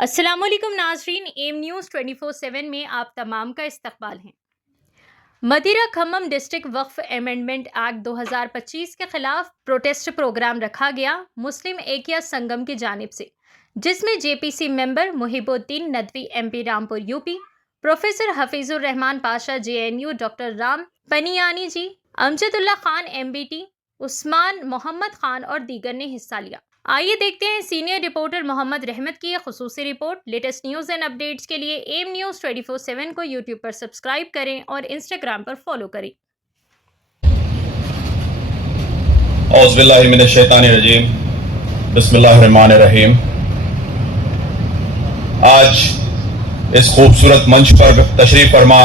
अस्सलामुअलैकुम नाजरीन, M news 24/7 में आप तमाम का इस्तकबाल है। मदिरा खम्मम डिस्ट्रिक्ट वक्फ अमेंडमेंट एक्ट 2025 के खिलाफ प्रोटेस्ट प्रोग्राम रखा गया मुस्लिम एकिया संगम की जानिब से, जिसमें JPC member Muhibuddin Nadvi MP Rampur UP, professor Hafeezur Rahman Pasha JNU, doctor Ram Puniyani ji, Amjadullah Khan MBT, Usman Mohammad Khan और दीगर ने हिस्सा लिया। आइए देखते हैं सीनियर रिपोर्टर मोहम्मद रहमत की खुसूसी report. Latest news and updates के लिए एम न्यूज़ 24/7 को यूट्यूब पर सब्सक्राइब करें और इंस्टाग्राम पर फॉलो करें। औज़ुबिल्लाहिमिनश्शैतानिर्रजीम, बिस्मिल्लाहिर्रहमानिर्रहीम। आज इस खूबसूरत मंच पर तशरीफ फरमा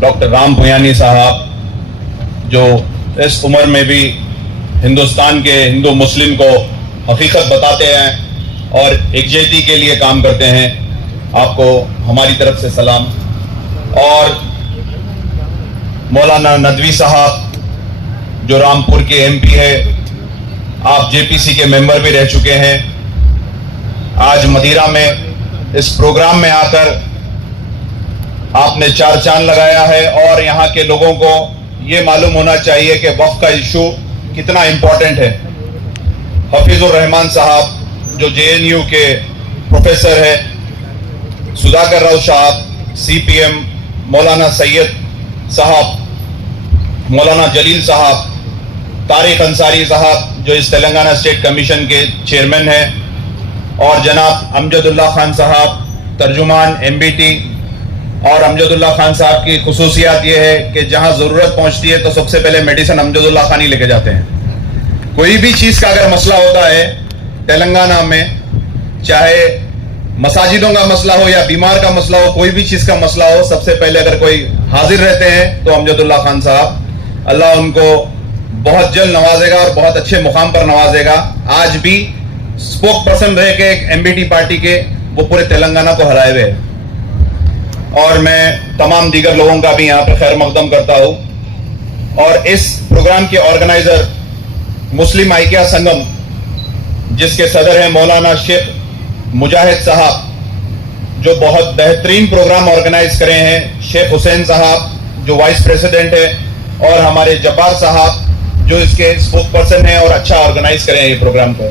डॉक्टर राम पनियानी साहब, जो इस उम्र में भी हिंदुस्तान के हिंदू मुस्लिम को हकीकत बताते हैं और एकजुटता के लिए काम करते हैं, आपको हमारी तरफ से सलाम। और मौलाना नदवी साहब, जो रामपुर के एमपी है, आप जेपीसी के मेंबर भी रह चुके हैं। आज मदिरा में इस प्रोग्राम में आकर आपने चार चांद लगाया है और यहाँ के लोगों को ये मालूम होना चाहिए कि वक्फ का इशू कितना इंपॉर्टेंट है। हफीजुर रहमान साहब, जो जेएनयू के प्रोफेसर है, सुधाकर राव साहब सीपीएम, मौलाना सैयद साहब, मौलाना जलील साहब, तारिक अंसारी साहब, जो इस तेलंगाना स्टेट कमीशन के चेयरमैन हैं, और जनाब अमजदुल्ला खान साहब, तर्जुमान एमबीटी। और अमजदुल्ला खान साहब की खुसूसियात ये है कि जहां जरूरत पहुंचती है तो सबसे पहले मेडिसिन अमजदुल्ला खान ही लेके जाते हैं। कोई भी चीज का अगर मसला होता है तेलंगाना में, चाहे मसाजिदों का मसला हो या बीमार का मसला हो, कोई भी चीज का मसला हो, सबसे पहले अगर कोई हाजिर रहते हैं तो अमजदुल्ला खान साहब। अल्लाह उनको बहुत जल्द नवाजेगा और बहुत अच्छे मुकाम पर नवाजेगा। आज भी स्पोक पर्सन रह के एक एमबीटी पार्टी के वो पूरे तेलंगाना को हराए हुए हैं। और मैं तमाम दीगर लोगों का भी यहाँ पे खैर मकदम करता हूँ। और इस प्रोग्राम के ऑर्गेनाइजर मुस्लिम एकिया संगम, जिसके सदर हैं मौलाना शेख मुजाहिद साहब, जो बहुत बेहतरीन प्रोग्राम ऑर्गेनाइज करे हैं, शेख हुसैन साहब जो वाइस प्रेसिडेंट है, और हमारे जब्बार साहब जो इसके स्पोक पर्सन हैं और अच्छा ऑर्गेनाइज करे हैं ये प्रोग्राम को।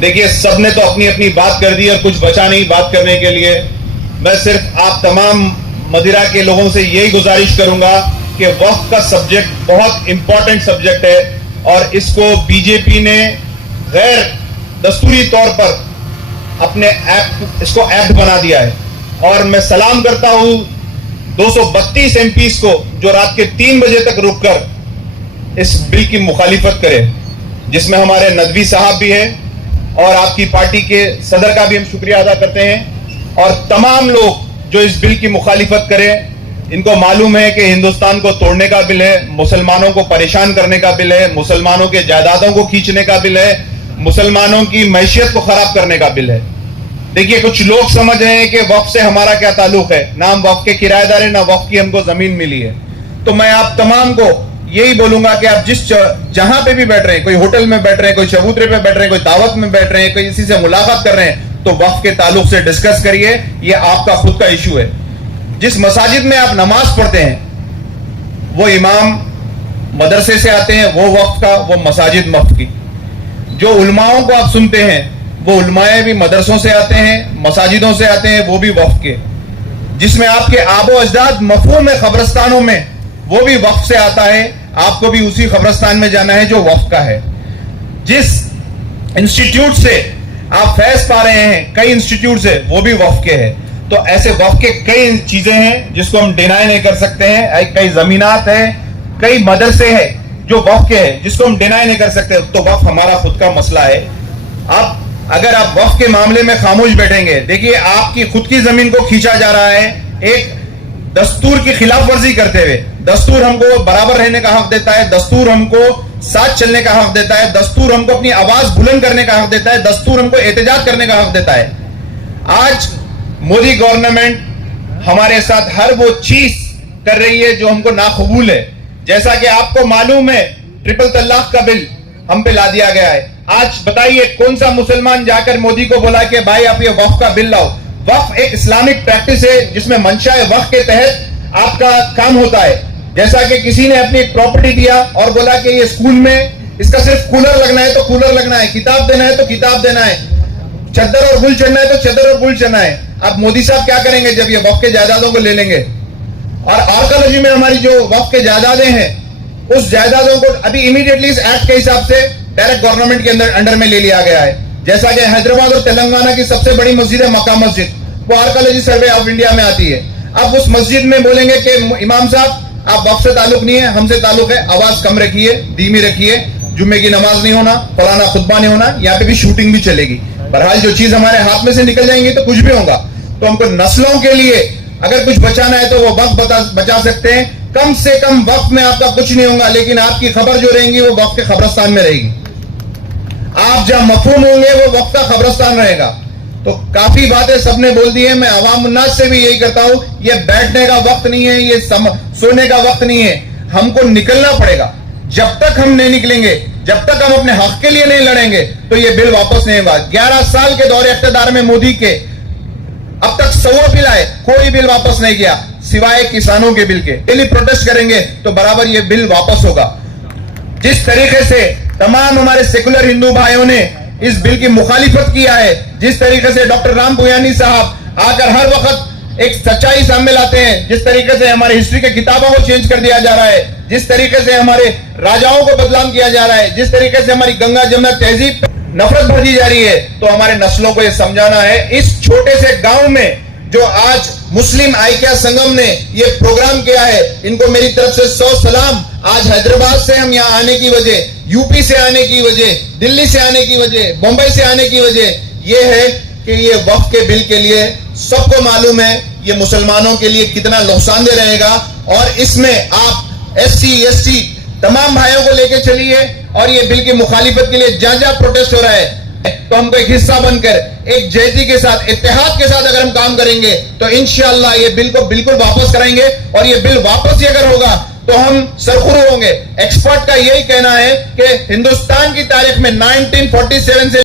देखिए, सबने तो अपनी अपनी बात कर दी और कुछ बचा नहीं बात करने के लिए। मैं सिर्फ आप तमाम मदिरा के लोगों से यही गुजारिश करूंगा कि वक्फ का सब्जेक्ट बहुत इंपॉर्टेंट सब्जेक्ट है और इसको बीजेपी ने गैर दस्तूरी तौर पर अपने इसको एक्ट बना दिया है। और मैं सलाम करता हूं 232 एमपीज को जो रात के 3 बजे तक रुककर इस बिल की मुखालिफत करे, जिसमें हमारे नदवी साहब भी हैं और आपकी पार्टी के सदर का भी हम शुक्रिया अदा करते हैं। और तमाम लोग जो इस बिल की मुखालिफत करें, इनको मालूम है कि हिंदुस्तान को तोड़ने का बिल है, मुसलमानों को परेशान करने का बिल है, मुसलमानों के जायदादों को खींचने का बिल है, मुसलमानों की मैशियत को खराब करने का बिल है। देखिए, कुछ लोग समझ रहे हैं कि वक्फ से हमारा क्या ताल्लुक है, ना हम वक्फ के किराएदार है, ना वक्फ की हमको जमीन मिली है। तो मैं आप तमाम को यही बोलूंगा कि आप जहां पे भी बैठ रहे हैं, कोई होटल में बैठ रहे हैं, कोई चबूतरे पे बैठ रहे हैं, कोई दावत में बैठ रहे हैं, कोई किसी से मुलाकात कर रहे हैं, तो वक्फ के ताल्लुक से डिस्कस करिए। ये आपका खुद का इशू है। जिस मसाजिद में आप नमाज पढ़ते हैं वो इमाम मदरसे से आते हैं, वो वक्फ का, वो मसाजिद वक्फ की। जो उलमाओं को आप सुनते हैं वो उलमाए भी मदरसों से आते हैं, मसाजिदों से आते हैं, वो भी वक्फ के। जिसमें आपके आबो अजदाद मफहूम है कब्रस्तानों में, वो भी वक्फ से आता है। आपको भी उसी कब्रस्तान में जाना है जो वक्फ का है। जिस इंस्टीट्यूट से आप फैज पा रहे हैं, कई इंस्टीट्यूट से, वो भी वक्फ के हैं। तो ऐसे वक्फ के कई चीजें हैं जिसको हम डिनाई नहीं कर सकते हैं। कई जमीनात है, कई मदरसे हैं जो वक्फ के हैं जिसको हम डिनाई नहीं कर सकते। तो वक्फ हमारा खुद का मसला है। अब अगर आप वक्फ के मामले में खामोश बैठेंगे, देखिए आपकी खुद की जमीन को खींचा जा रहा है एक दस्तूर की खिलाफ वर्जी करते हुए। दस्तूर हमको बराबर रहने का हक देता है, दस्तूर हमको साथ चलने का हक देता है, दस्तूर हमको अपनी आवाज बुलंद करने का हक देता है, दस्तूर हमको एहतजाज करने का हक देता है। आज मोदी गवर्नमेंट हमारे साथ हर वो चीज कर रही है जो हमको नाकबूल है। जैसा कि आपको मालूम है, ट्रिपल तलाक का बिल हम पे ला दिया गया है। आज बताइए कौन सा मुसलमान जाकर मोदी को बोला कि भाई आप ये वक्फ का बिल लाओ। वक्फ एक इस्लामिक प्रैक्टिस है जिसमें मंशा वक्फ के तहत आपका काम होता है। जैसा कि किसी ने अपनी एक प्रॉपर्टी दिया और बोला कि ये स्कूल में इसका सिर्फ कूलर लगना है तो कूलर लगना है, किताब देना है तो किताब देना है, चद्दर और गुल चढ़ना है तो चद्दर और गुल चढ़ना है। अब मोदी साहब क्या करेंगे जब ये वक्फ के जायदादों को ले लेंगे? और आर्कोलॉजी में हमारी जो वक्फ के जायदादें हैं उस जायदादों को अभी इमीडिएटली इस एक्ट के हिसाब से डायरेक्ट गवर्नमेंट के अंडर में ले लिया गया है। जैसा कि हैदराबाद और तेलंगाना की सबसे बड़ी मस्जिद है मक्का मस्जिद, वो आर्कोलॉजी सर्वे ऑफ इंडिया में आती है। अब उस मस्जिद में बोलेंगे कि इमाम साहब आप वक्फ से ताल्लुक नहीं है, हमसे ताल्लुक है, आवाज कम रखिए, धीमी रखिए, जुम्मे की नमाज नहीं होना, फलाना खुतबा नहीं होना, यहाँ पे भी शूटिंग भी चलेगी। बहरहाल जो चीज हमारे हाथ में से निकल जाएंगी तो कुछ भी होगा। तो हमको नस्लों के लिए अगर कुछ बचाना है तो वो वक्त बचा सकते हैं। कम से कम वक्त में आपका कुछ नहीं होगा, लेकिन आपकी खबर जो रहेंगी वो वक्त के खबरस्तान में रहेगी। आप जहां मफहूम होंगे वो वक्त का खबरस्तान रहेगा। तो काफी बातें सबने बोल दी है। मैं अवाम उन्नास से भी यही करता हूं, ये बैठने का वक्त नहीं है, ये सोने का वक्त नहीं है। हमको निकलना पड़ेगा। जब तक हम नहीं निकलेंगे, जब तक हम अपने हक के लिए नहीं लड़ेंगे तो ये बिल वापस नहीं होगा। 11 साल के दौरे इख्तियार में मोदी के अब तक 100 बिल आए, कोई बिल वापस नहीं किया सिवाय किसानों के बिल के। डेली प्रोटेस्ट करेंगे तो बराबर ये बिल वापस होगा। जिस तरीके से तमाम हमारे सेकुलर हिंदू भाइयों ने इस बिल की मुखालिफत किया है, जिस तरीके से डॉक्टर राम पुयानी साहब आकर हर वक्त एक सच्चाई सामने लाते हैं, जिस तरीके से हमारी हिस्ट्री के किताबों को चेंज कर दिया जा रहा है, जिस तरीके से हमारे राजाओं को बदनाम किया जा रहा है, जिस तरीके से हमारी गंगा जमुना तहजीब नफरत भरी जा रही है, तो हमारे नस्लों को यह समझाना है। इस छोटे से गांव में जो आज मुस्लिम आइक्या संगम ने ये प्रोग्राम किया है, इनको मेरी तरफ से 100 सलाम। आज हैदराबाद से हम यहाँ आने की वजह, यूपी से आने की वजह, दिल्ली से आने की वजह, बम्बई से आने की वजह ये है कि ये वक्फ के बिल के लिए सबको मालूम है ये मुसलमानों के लिए कितना नुकसानदेह रहेगा। और इसमें आप SC ST तमाम भाइयों को लेकर चलिए और ये बिल की मुखालिफत के लिए जहां जहां प्रोटेस्ट हो रहा है तो हमको एक हिस्सा बनकर एक जहती के साथ, इत्तेहाद के साथ अगर हम काम करेंगे तो इंशाअल्लाह ये बिल को बिल्कुल वापस कराएंगे। और ये बिल वापस ही अगर होगा तो हम सरखुरू होंगे। एक्सपर्ट का यही कहना है कि हिंदुस्तान की तारीख में 1947 से